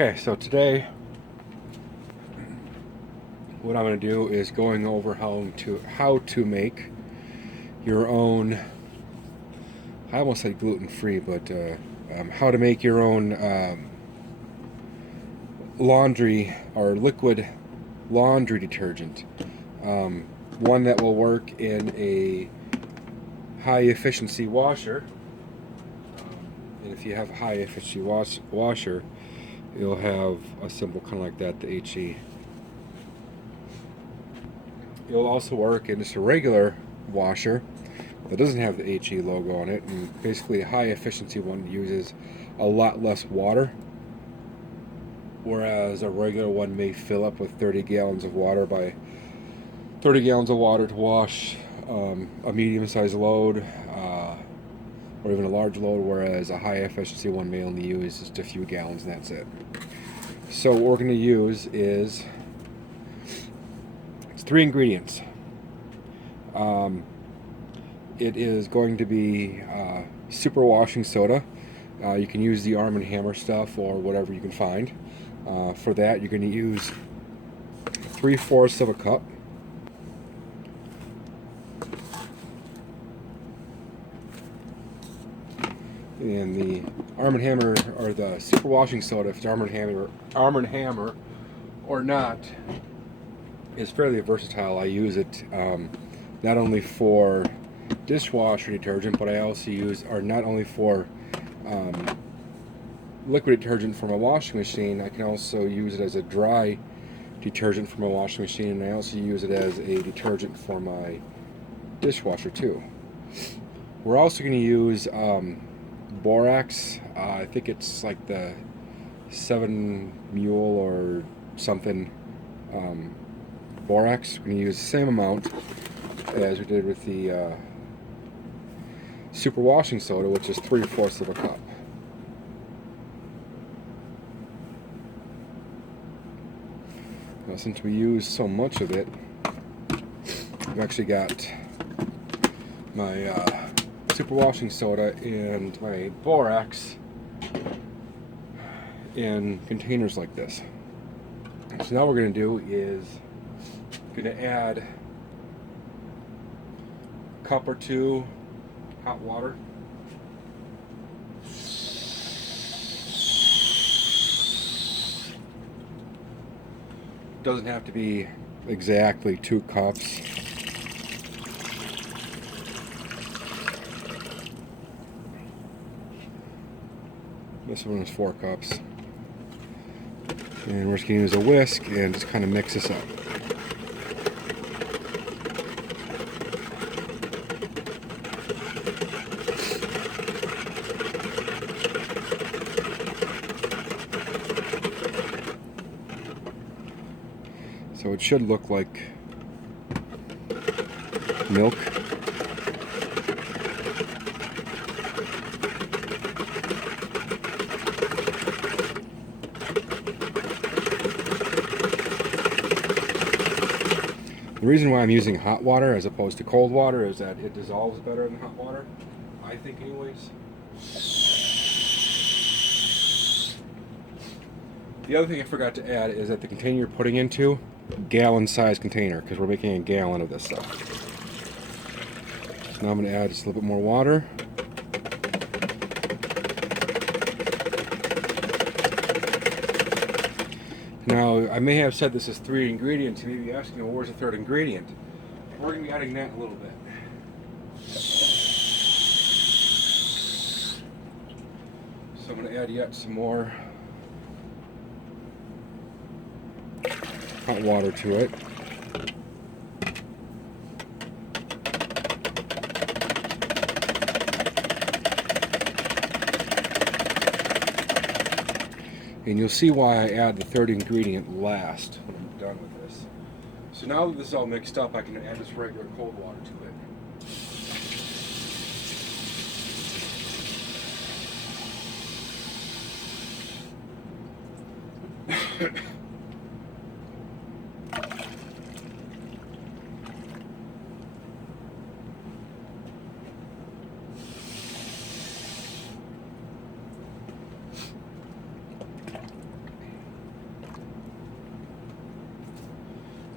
Okay, so today what I'm going to do is going over how to make your own. I almost said gluten-free, but how to make your own laundry or liquid laundry detergent. One that will work in a high efficiency washer. And if you have a high efficiency washer, you'll have a symbol kind of like that, the HE. It'll also work in just a regular washer that doesn't have the HE logo on it, and basically a high efficiency one uses a lot less water, whereas a regular one may fill up with 30 gallons of water to wash a medium-sized load or even a large load, whereas a high efficiency one may only use just a few gallons and that's it. So what we're going to use is it's 3 ingredients. It is going to be super washing soda. You can use the Arm & Hammer stuff or whatever you can find. For that, you're going to use 3/4 of a cup. And the Arm & Hammer, or the super washing soda, if it's Arm & Hammer or not, is fairly versatile. I use it not only for dishwasher detergent, but I also use, or not only for liquid detergent for my washing machine, I can also use it as a dry detergent for my washing machine, and I also use it as a detergent for my dishwasher too. We're also going to use borax. I think it's like the 7 mule or something borax. We're going to use the same amount as we did with the super washing soda, which is 3/4 of a cup. Now, since we use so much of it, I've actually got my super washing soda and my borax in containers like this. So now what we're going to do is going to add a cup or 2 hot water. Doesn't have to be exactly 2 cups. This one is 4 cups. And we're just going to use a whisk and just kind of mix this up. So it should look like milk. The reason why I'm using hot water as opposed to cold water is that it dissolves better in hot water, I think anyways. The other thing I forgot to add is that the container you're putting into, gallon-sized container, because we're making a gallon of this stuff. So now I'm going to add just a little bit more water. Now, I may have said this is 3 ingredients. You may be asking, well, where's the 3rd ingredient? We're going to be adding that in a little bit. So I'm going to add yet some more hot water to it. And you'll see why I add the 3rd ingredient last when I'm done with this. So now that this is all mixed up, I can add this regular cold water to it.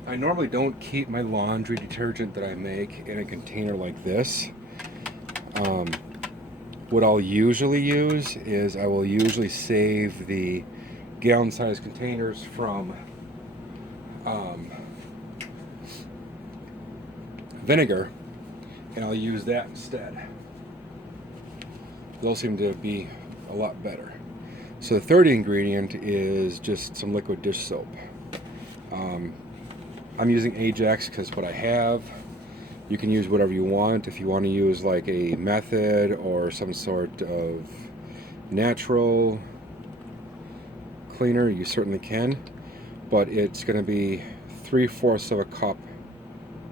I normally don't keep my laundry detergent that I make in a container like this. Um, what I'll usually use is I will usually save the gallon-sized containers from vinegar, and I'll use that instead. Those seem to be a lot better. So the third ingredient is just some liquid dish soap. I'm using Ajax because what I have. You can use whatever you want. If you want to use like a method or some sort of natural cleaner, you certainly can, but it's going to be 3/4 of a cup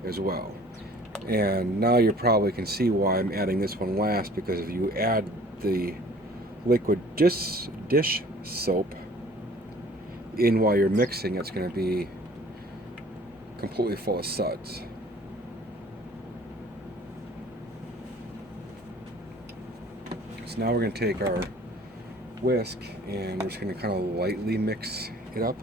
as well. And now you probably can see why I'm adding this one last, because if you add the liquid dish soap in while you're mixing, it's going to be completely full of suds. So now we're going to take our whisk and we're just going to kind of lightly mix it up.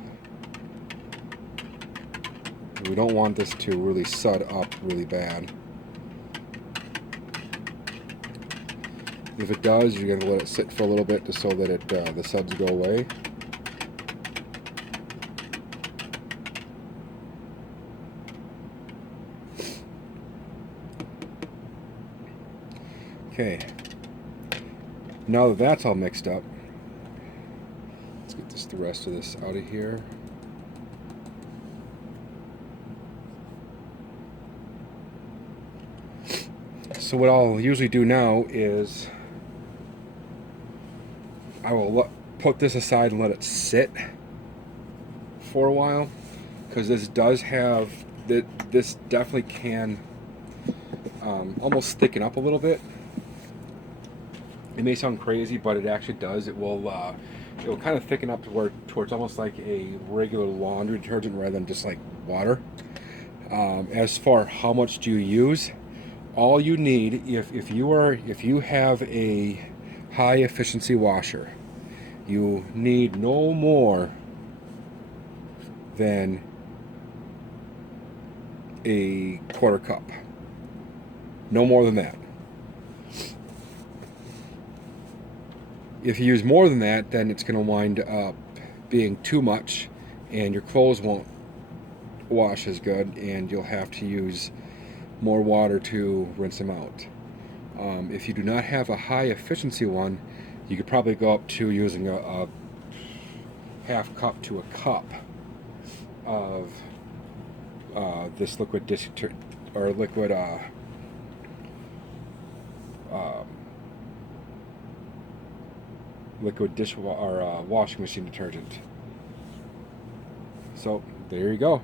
We don't want this to really sud up really bad. If it does, you're going to let it sit for a little bit just so that the suds go away. Okay. Now that that's all mixed up, let's get the rest of this out of here. So what I'll usually do now is I will put this aside and let it sit for a while, because this does have this definitely can almost thicken up a little bit. It may sound crazy, but it actually does. It will kind of thicken up to where it's almost like a regular laundry detergent rather than just like water. As far how much do you use, all you need, if you have a high efficiency washer, you need no more than a 1/4 cup. No more than that. If you use more than that, then it's going to wind up being too much, and your clothes won't wash as good, and you'll have to use more water to rinse them out. If you do not have a high efficiency one, you could probably go up to using a 1/2 cup to a cup of this liquid or liquid liquid washing machine detergent. So there you go.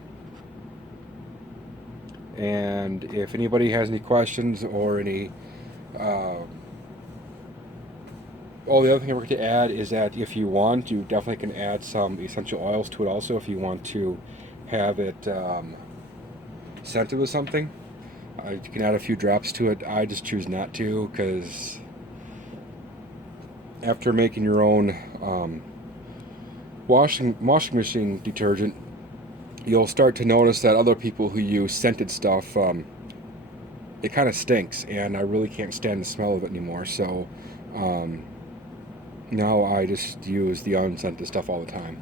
And if anybody has any questions or any the other thing we're going to add is that if you want, you definitely can add some essential oils to it also, if you want to have it scented with something. You can add a few drops to it. I just choose not to, because after making your own washing machine detergent, you'll start to notice that other people who use scented stuff, it kind of stinks, and I really can't stand the smell of it anymore. So now I just use the unscented stuff all the time.